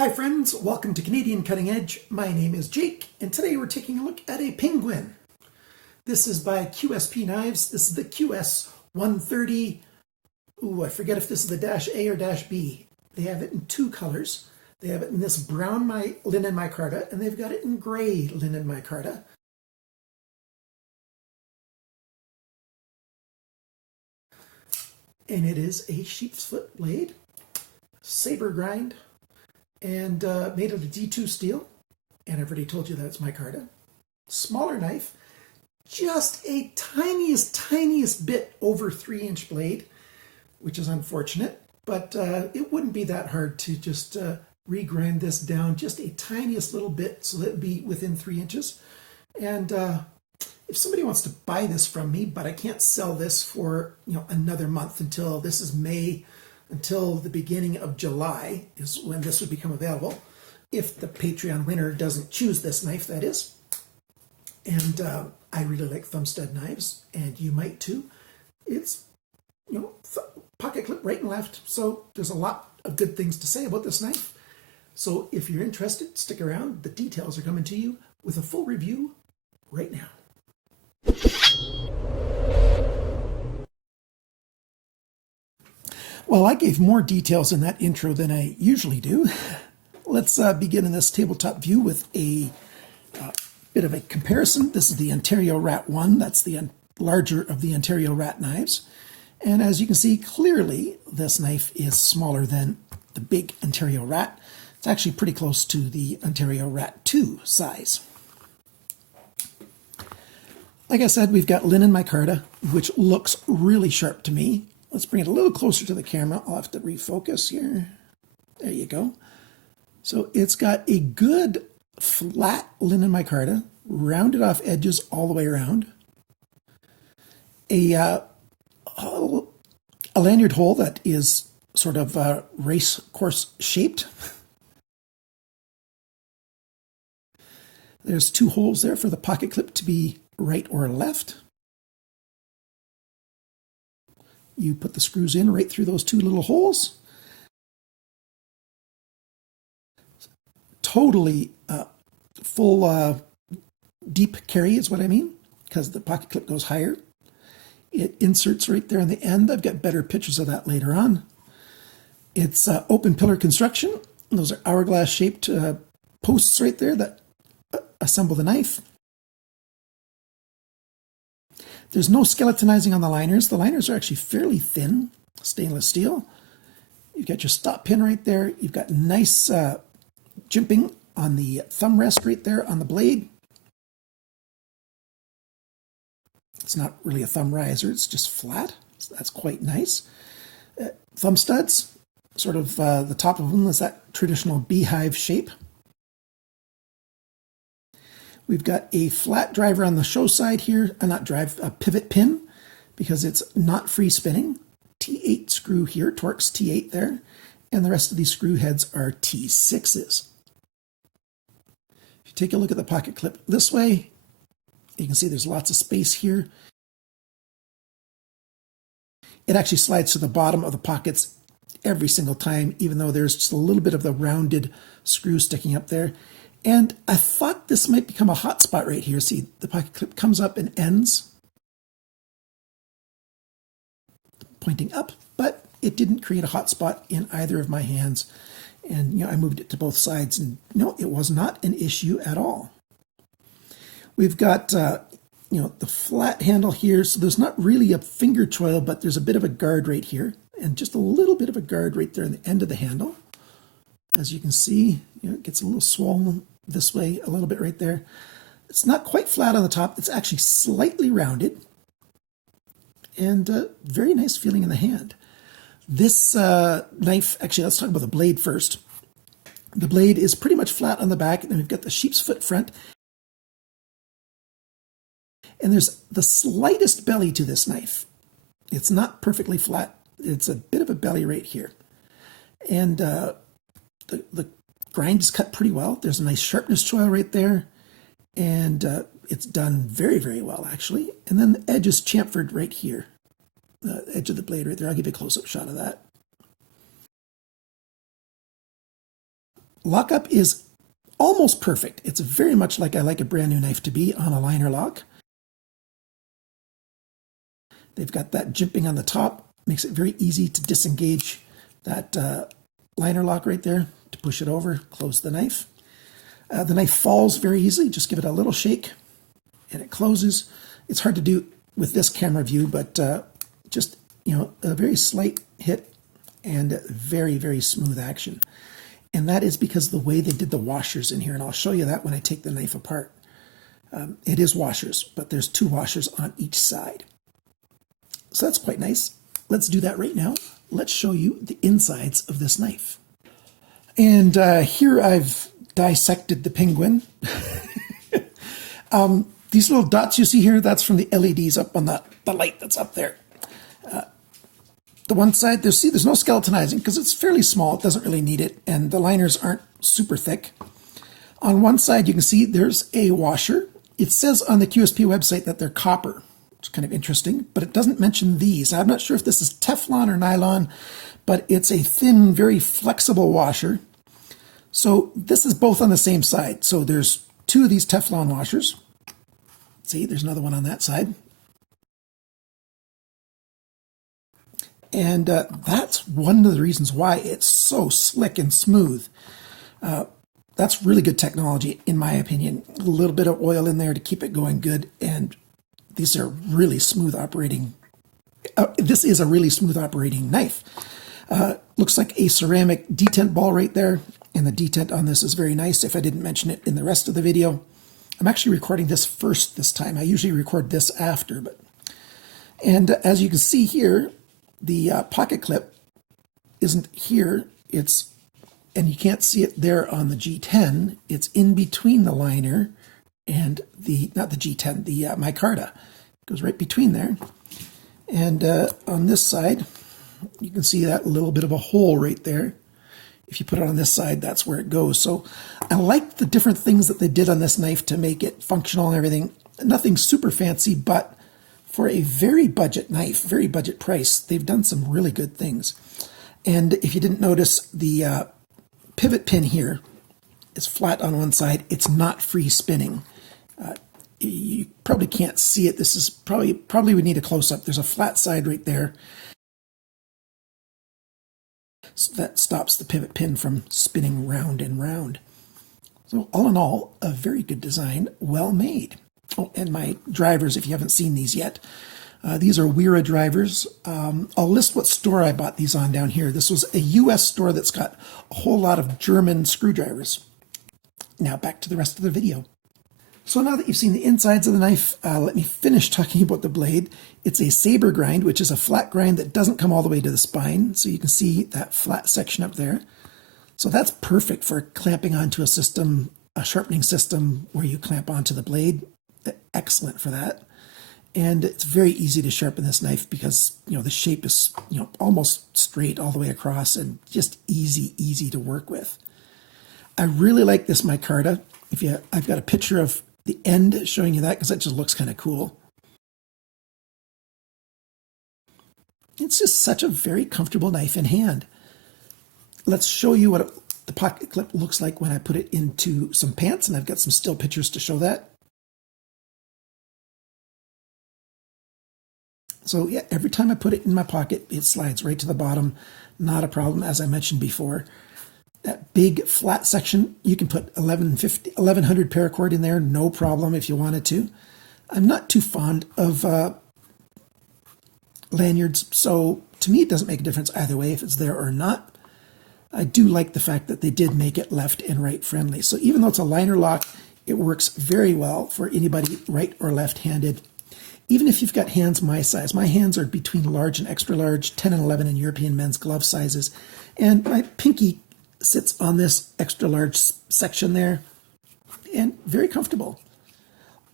Hi friends, welcome to Canadian Cutting Edge. My name is Jake, and today we're taking a look at a penguin. This is by QSP Knives. This is the QS130. I forget if this is the -A or -B. They have it in two colors. They have it in this brown linen micarta, and they've got it in gray linen micarta. And it is a sheep's foot blade, saber grind, and made out of D2 steel. And I've already told you that it's micarta. Smaller knife, just a tiniest bit over 3-inch blade, which is unfortunate, but it wouldn't be that hard to just regrind this down just a tiniest little bit so that it'd be within 3 inches. And if somebody wants to buy this from me, but I can't sell this for another month until this is May, until the beginning of July is when this would become available. If the Patreon winner doesn't choose this knife, that is. And I really like thumb stud knives, and you might too. It's, pocket clip right and left. So there's a lot of good things to say about this knife. So if you're interested, stick around. The details are coming to you with a full review right now. Well, I gave more details in that intro than I usually do. Let's begin in this tabletop view with a bit of a comparison. This is the Ontario Rat 1. That's the larger of the Ontario Rat knives. And as you can see, clearly this knife is smaller than the big Ontario Rat. It's actually pretty close to the Ontario Rat 2 size. Like I said, we've got linen micarta, which looks really sharp to me. Let's bring it a little closer to the camera. I'll have to refocus here. There you go. So it's got a good flat linen micarta, rounded off edges all the way around. A lanyard hole that is sort of race course shaped. There's 2 holes there for the pocket clip to be right or left. You put the screws in right through those 2 little holes. Totally full deep carry is what I mean, because the pocket clip goes higher. It inserts right there on the end. I've got better pictures of that later on. It's open pillar construction. Those are hourglass shaped posts right there that assemble the knife. There's no skeletonizing on the liners. The liners are actually fairly thin, stainless steel. You've got your stop pin right there. You've got nice jimping on the thumb rest right there on the blade. It's not really a thumb riser, it's just flat. So that's quite nice. Thumb studs, sort of the top of them is that traditional beehive shape. We've got a flat driver on the show side here, a pivot pin, because it's not free spinning. T8 screw here, Torx T8 there, and the rest of these screw heads are T6s. If you take a look at the pocket clip this way, you can see there's lots of space here. It actually slides to the bottom of the pockets every single time, even though there's just a little bit of the rounded screw sticking up there. And I thought this might become a hot spot right here. See, the pocket clip comes up and ends, pointing up, but it didn't create a hot spot in either of my hands. And I moved it to both sides, and no, it was not an issue at all. We've got the flat handle here, so there's not really a finger choil, but there's a bit of a guard right here, and just a little bit of a guard right there on the end of the handle. As you can see, it gets a little swollen this way, a little bit right there. It's not quite flat on the top. It's actually slightly rounded, and very nice feeling in the hand. This knife, actually, let's talk about the blade first. The blade is pretty much flat on the back, and we've got the sheep's foot front. And there's the slightest belly to this knife. It's not perfectly flat. It's a bit of a belly right here. And the grind is cut pretty well. There's a nice sharpness choil right there. And it's done very, very well, actually. And then the edge is chamfered right here. The edge of the blade right there. I'll give you a close-up shot of that. Lockup is almost perfect. It's very much like I like a brand new knife to be on a liner lock. They've got that jimping on the top, makes it very easy to disengage that liner lock right there, to push it over, close the knife. The knife falls very easily, just give it a little shake and it closes. It's hard to do with this camera view, but just, you know, a very slight hit and very, very smooth action. And that is because of the way they did the washers in here, and I'll show you that when I take the knife apart. It is washers, but there's 2 washers on each side. So that's quite nice. Let's do that right now. Let's show you the insides of this knife. And here I've dissected the penguin. These little dots you see here, that's from the LEDs up on the light that's up there. The one side, there's no skeletonizing because it's fairly small. It doesn't really need it, and the liners aren't super thick. On one side, you can see there's a washer. It says on the QSP website that they're copper. It's kind of interesting, but it doesn't mention these. I'm not sure if this is Teflon or nylon, but it's a thin, very flexible washer. So this is both on the same side. So there's 2 of these Teflon washers. See, there's another one on that side. And that's one of the reasons why it's so slick and smooth. That's really good technology, in my opinion. A little bit of oil in there to keep it going good, and these are really smooth operating. This is a really smooth operating knife. Looks like a ceramic detent ball right there, and the detent on this is very nice. If I didn't mention it in the rest of the video, I'm actually recording this first this time. I usually record this after, and as you can see here, the pocket clip isn't here. And you can't see it there on the G10. It's in between the liner and not the G10, the micarta. It goes right between there. And on this side, you can see that little bit of a hole right there. If you put it on this side, that's where it goes. So I like the different things that they did on this knife to make it functional and everything. Nothing super fancy, but for a very budget knife, very budget price, they've done some really good things. And if you didn't notice, the pivot pin here is flat on one side. It's not free spinning. You probably can't see it. This is probably we need a close-up. There's a flat side right there. So that stops the pivot pin from spinning round and round. So all in all, a very good design, well made. Oh, and my drivers, if you haven't seen these yet, these are LBRY drivers. I'll list what store I bought these on down here. This was a US store that's got a whole lot of German screwdrivers. Now back to the rest of the video. So now that you've seen the insides of the knife, let me finish talking about the blade. It's a saber grind, which is a flat grind that doesn't come all the way to the spine. So you can see that flat section up there. So that's perfect for clamping onto a system, a sharpening system where you clamp onto the blade. Excellent for that. And it's very easy to sharpen this knife because, you know, the shape is, you know, almost straight all the way across and just easy to work with. I really like this micarta. I've got a picture of the end showing you that because that just looks kind of cool. It's just such a very comfortable knife in hand. Let's show you what the pocket clip looks like when I put it into some pants, and I've got some still pictures to show that. So yeah, every time I put it in my pocket, it slides right to the bottom. Not a problem, as I mentioned before. That big flat section, you can put 1100 paracord in there, no problem if you wanted to. I'm not too fond of lanyards, so to me it doesn't make a difference either way if it's there or not. I do like the fact that they did make it left and right friendly. So even though it's a liner lock, it works very well for anybody right or left-handed. Even if you've got hands my size. My hands are between large and extra large, 10 and 11 in European men's glove sizes. And my pinky sits on this extra large section there, and very comfortable.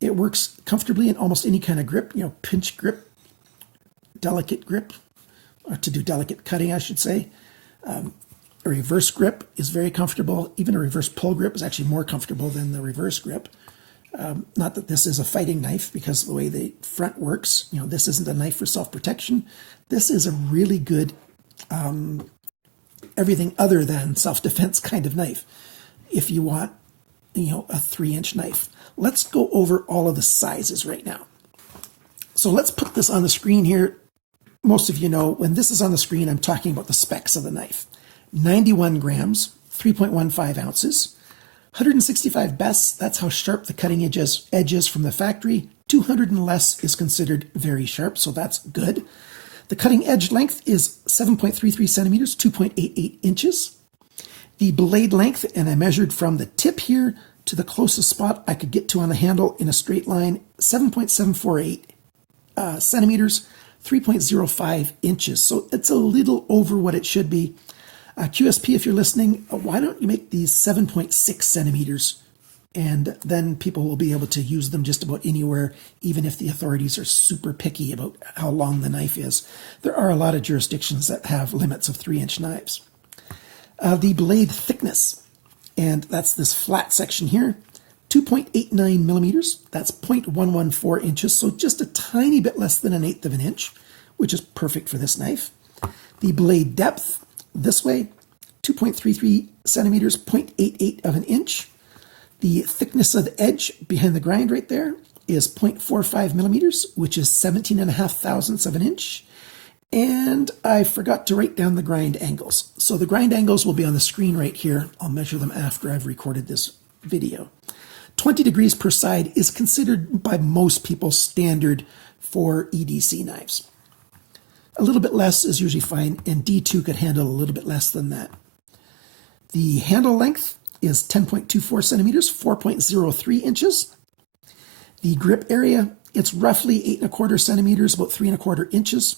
It works comfortably in almost any kind of grip, you know, pinch grip, delicate grip, or to do delicate cutting, I should say. A reverse grip is very comfortable. Even a reverse pull grip is actually more comfortable than the reverse grip. Not that this is a fighting knife because of the way the front works. You know, this isn't a knife for self-protection. This is a really good everything other than self-defense kind of knife. if you want, a 3-inch knife. Let's go over all of the sizes right now. So let's put this on the screen here. Most of you know when this is on the screen, I'm talking about the specs of the knife. 91 grams, 3.15 ounces, 165 best, that's how sharp the cutting edge is from the factory. 200 and less is considered very sharp, so that's good. The cutting edge length is 7.33 centimeters, 2.88 inches. The blade length, and I measured from the tip here to the closest spot I could get to on the handle in a straight line, 7.748 centimeters, 3.05 inches. So it's a little over what it should be. QSP, if you're listening, why don't you make these 7.6 centimeters? And then people will be able to use them just about anywhere, even if the authorities are super picky about how long the knife is. There are a lot of jurisdictions that have limits of 3-inch knives. The blade thickness, and that's this flat section here, 2.89 millimeters, that's 0.114 inches, so just a tiny bit less than 1/8 of an inch, which is perfect for this knife. The blade depth, this way, 2.33 centimeters, 0.88 of an inch. The thickness of the edge behind the grind right there is 0.45 millimeters, which is 17.5 thousandths of an inch. And I forgot to write down the grind angles. So the grind angles will be on the screen right here. I'll measure them after I've recorded this video. 20 degrees per side is considered by most people standard for EDC knives. A little bit less is usually fine, and D2 could handle a little bit less than that. The handle length is 10.24 centimeters, 4.03 inches. The grip area, it's roughly 8.25 centimeters, about 3.25 inches.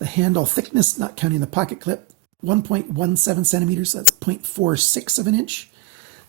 The handle thickness, not counting the pocket clip, 1.17 centimeters, that's 0.46 of an inch.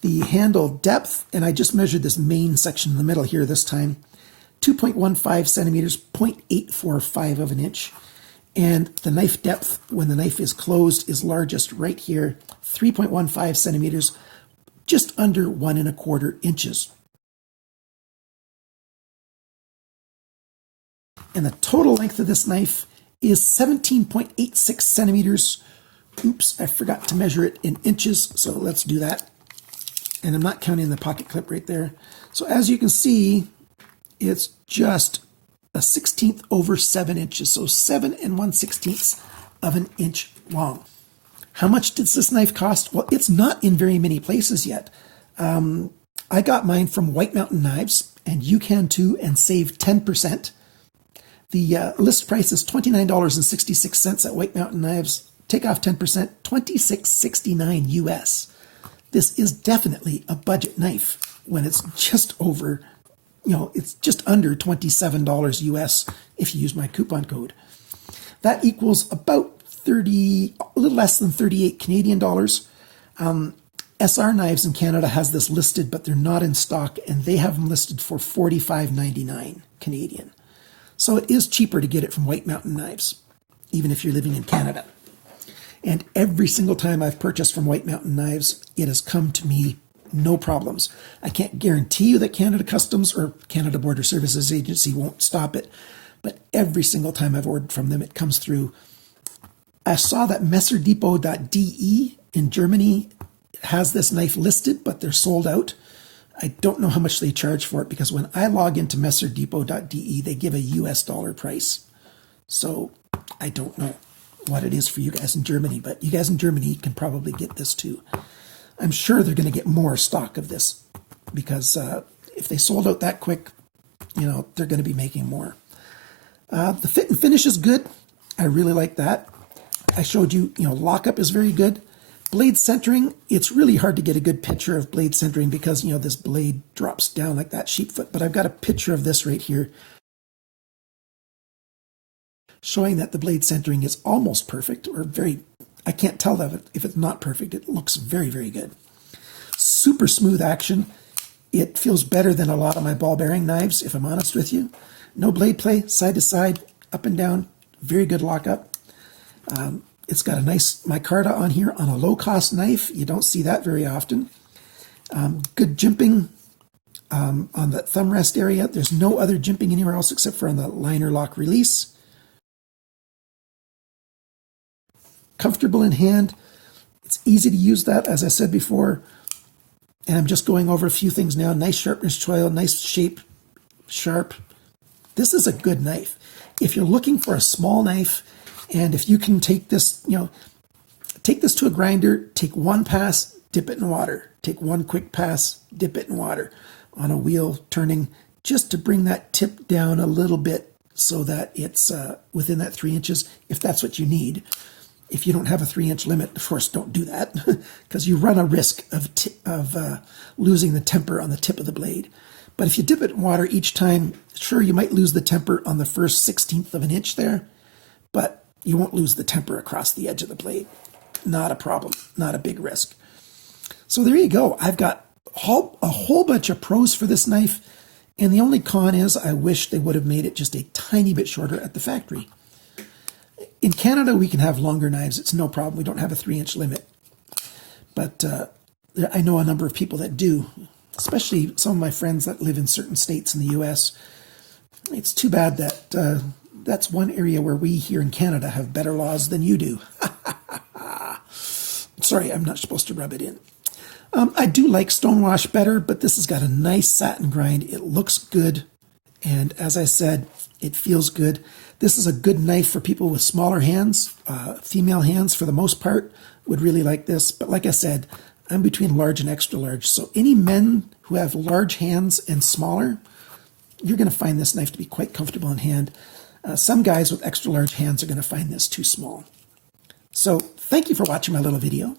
The handle depth, and I just measured this main section in the middle here this time, 2.15 centimeters, 0.845 of an inch. And the knife depth, when the knife is closed, is largest right here, 3.15 centimeters, just under 1.25 inches. And the total length of this knife is 17.86 centimeters. Oops, I forgot to measure it in inches, so let's do that. And I'm not counting the pocket clip right there. So as you can see, it's just a 1/16 over 7 inches, so 7 1/16 of an inch long. How much does this knife cost? Well, it's not in very many places yet. I got mine from White Mountain Knives, and you can too, and save 10%. The list price is $29.66 at White Mountain Knives. Take off 10%, $26.69 US. This is definitely a budget knife when it's just over, it's just under $27 US if you use my coupon code. That equals about a little less than 38 Canadian dollars. SR Knives in Canada has this listed, but they're not in stock, and they have them listed for $45.99 Canadian. So it is cheaper to get it from White Mountain Knives, even if you're living in Canada. And every single time I've purchased from White Mountain Knives, it has come to me no problems. I can't guarantee you that Canada Customs or Canada Border Services Agency won't stop it, but every single time I've ordered from them, it comes through. I saw that messerdepot.de in Germany has this knife listed, but they're sold out. I don't know how much they charge for it, because when I log into messerdepot.de, they give a US dollar price. So I don't know what it is for you guys in Germany, but you guys in Germany can probably get this too. I'm sure they're going to get more stock of this, because if they sold out that quick, they're going to be making more. The fit and finish is good. I really like that. I showed you, lockup is very good. Blade centering, it's really hard to get a good picture of blade centering because, this blade drops down like that sheepfoot, but I've got a picture of this right here showing that the blade centering is almost perfect, or I can't tell that if it's not perfect. It looks very, very good. Super smooth action. It feels better than a lot of my ball bearing knives, if I'm honest with you. No blade play, side to side, up and down, very good lockup. It's got a nice micarta on here on a low-cost knife. You don't see that very often. Good jimping on the thumb rest area. There's no other jimping anywhere else except for on the liner lock release. Comfortable in hand. It's easy to use that, as I said before. And I'm just going over a few things now. Nice sharpness choil, nice shape, sharp. This is a good knife. If you're looking for a small knife, and if you can take this, take this to a grinder, take one pass, dip it in water. Take one quick pass, dip it in water on a wheel turning, just to bring that tip down a little bit so that it's within that 3 inches, if that's what you need. If you don't have a 3-inch limit, of course, don't do that, because you run a risk of losing the temper on the tip of the blade. But if you dip it in water each time, sure, you might lose the temper on the first 1/16 of an inch there, but you won't lose the temper across the edge of the blade. Not a problem, not a big risk. So there you go. I've got a whole bunch of pros for this knife, and the only con is I wish they would have made it just a tiny bit shorter at the factory. In Canada, we can have longer knives. It's no problem. We don't have a 3-inch limit. But I know a number of people that do, especially some of my friends that live in certain states in the U.S. It's too bad that that's one area where we here in Canada have better laws than you do. Sorry, I'm not supposed to rub it in. I do like stonewash better, but this has got a nice satin grind. It looks good. And as I said, it feels good. This is a good knife for people with smaller hands. Female hands, for the most part, would really like this. But like I said, I'm between large and extra large. So any men who have large hands and smaller, you're going to find this knife to be quite comfortable in hand. Some guys with extra large hands are going to find this too small. So thank you for watching my little video.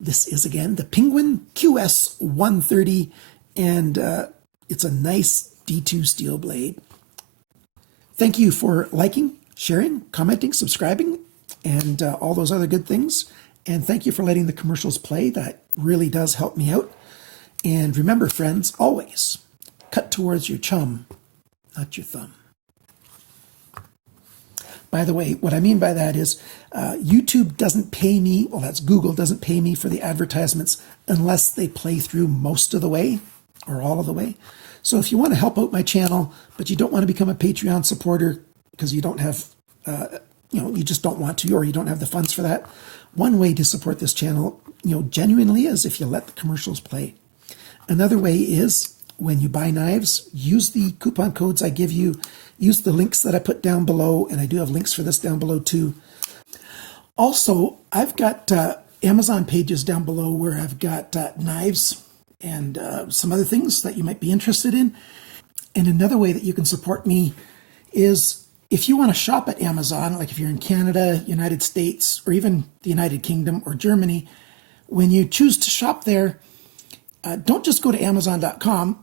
This is, again, the Penguin QS130, and it's a nice D2 steel blade. Thank you for liking, sharing, commenting, subscribing, and all those other good things. And thank you for letting the commercials play. That really does help me out. And remember, friends, always cut towards your chum, not your thumb. By the way, what I mean by that is YouTube doesn't pay me, well, that's Google, doesn't pay me for the advertisements unless they play through most of the way or all of the way. So if you want to help out my channel, but you don't want to become a Patreon supporter because you don't have, you just don't want to, or you don't have the funds for that, one way to support this channel, genuinely is if you let the commercials play. Another way is when you buy knives, use the coupon codes I give you, use the links that I put down below, and I do have links for this down below too. Also, I've got Amazon pages down below where I've got knives and some other things that you might be interested in. And another way that you can support me is if you want to shop at Amazon, like if you're in Canada, United States, or even the United Kingdom or Germany, when you choose to shop there, don't just go to Amazon.com.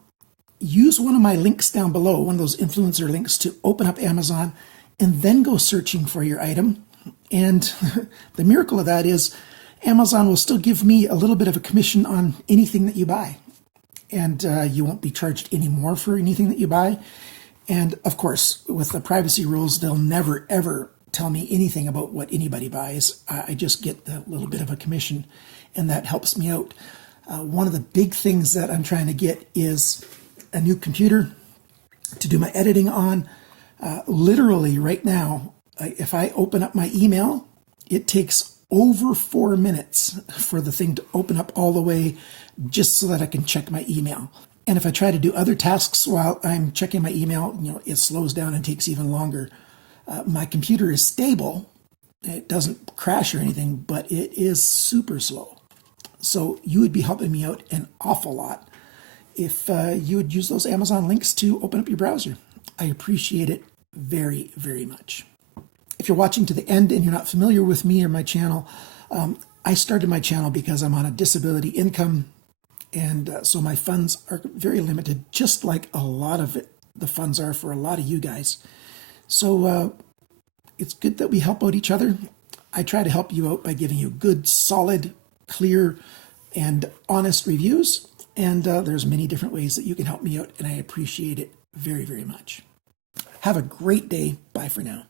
Use one of my links down below, one of those influencer links, to open up Amazon and then go searching for your item. And the miracle of that is Amazon will still give me a little bit of a commission on anything that you buy. And you won't be charged any more for anything that you buy. And of course, with the privacy rules, they'll never, ever tell me anything about what anybody buys. I just get the little bit of a commission, and that helps me out. One of the big things that I'm trying to get is a new computer to do my editing on. Literally right now, if I open up my email, it takes over 4 minutes for the thing to open up all the way just so that I can check my email. And if I try to do other tasks while I'm checking my email, it slows down and takes even longer. My computer is stable. It doesn't crash or anything, but it is super slow. So you would be helping me out an awful lot if you would use those Amazon links to open up your browser. I appreciate it very, very much. If you're watching to the end and you're not familiar with me or my channel, I started my channel because I'm on a disability income, and so my funds are very limited, just like a lot of the funds are for a lot of you guys. So it's good that we help out each other. I try to help you out by giving you good, solid, clear, and honest reviews. And there's many different ways that you can help me out, and I appreciate it very, very much. Have a great day. Bye for now.